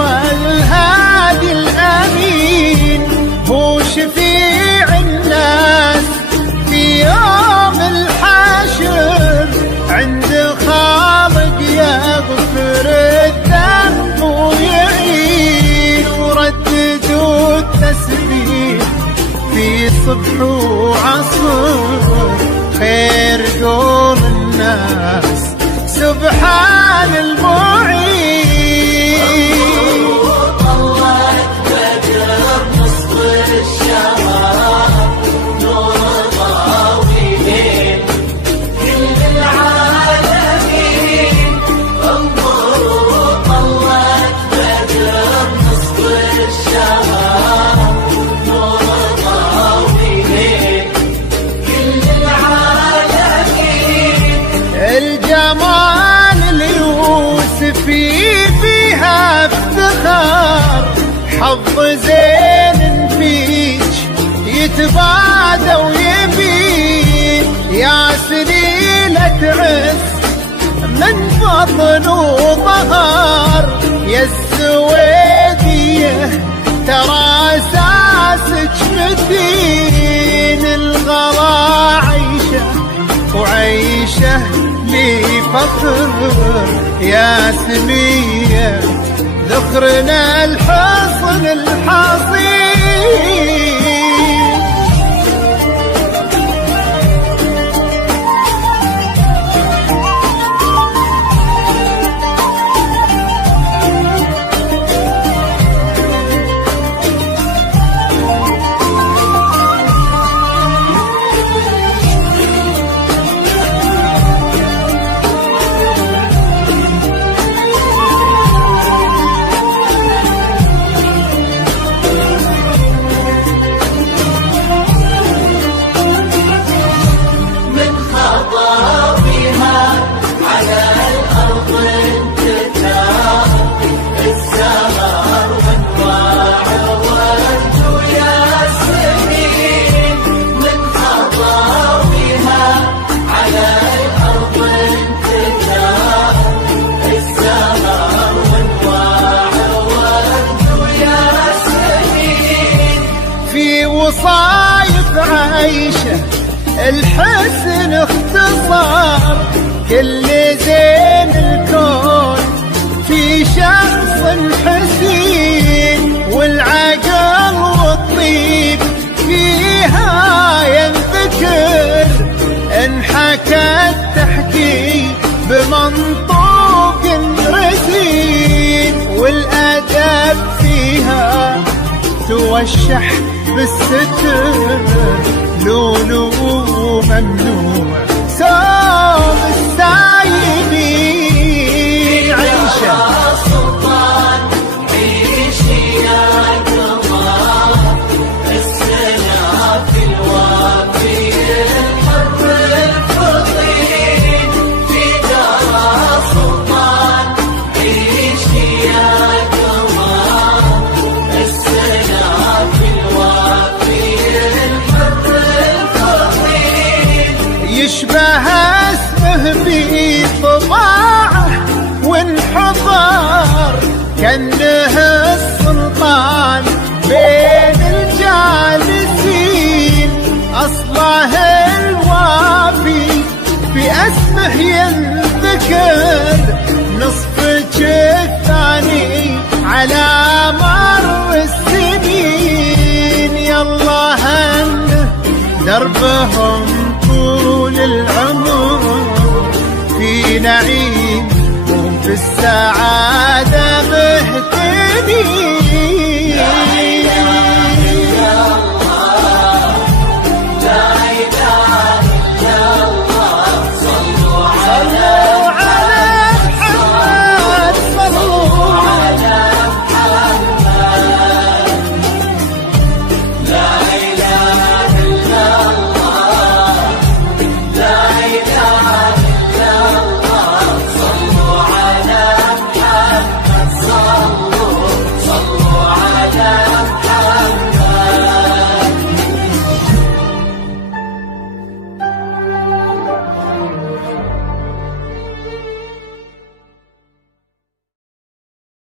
الهادي الأمين هو شفيع الناس في يوم الحشر، عند خالق يغفر الذنب ويعين، ورددوا التسبيح في صبح وعصر، خير قول الناس سبحان المعين. الجمال اليوسفي فيها افتخار، حظ زين فيك يتبادى ويبين، يا سليلة عز من فضل وظهر، يا السويدية ترى اساسك متين، الغلا عيشه وعيشه لي فخر، يا سمية ذخرنا الحصن الحصين. وصايف عيشه الحسن اختصار، كل زين الكون في شخص حسين، والعقل والطيب فيها ينذكر، انحكت تحكي بمنطوق رزين، والادب فيها توشح بالستر، لولو ممنوع صوم السايبين. عيشه سلطان عيشي يا قمر، السنا في الوافي الحر الفضيل، في دار سلطان عيشي يا قمر، السنا في الوافي الحر الفضيل، يشبه اسمه بطباعه وانحضر، كأنه السلطان بين الجالسين، أصله الوافي في اسمه ينذكر، نصفك الثاني على مر السنين، يالله هنه دربهم طول العمر، في نعيم وفي السعادة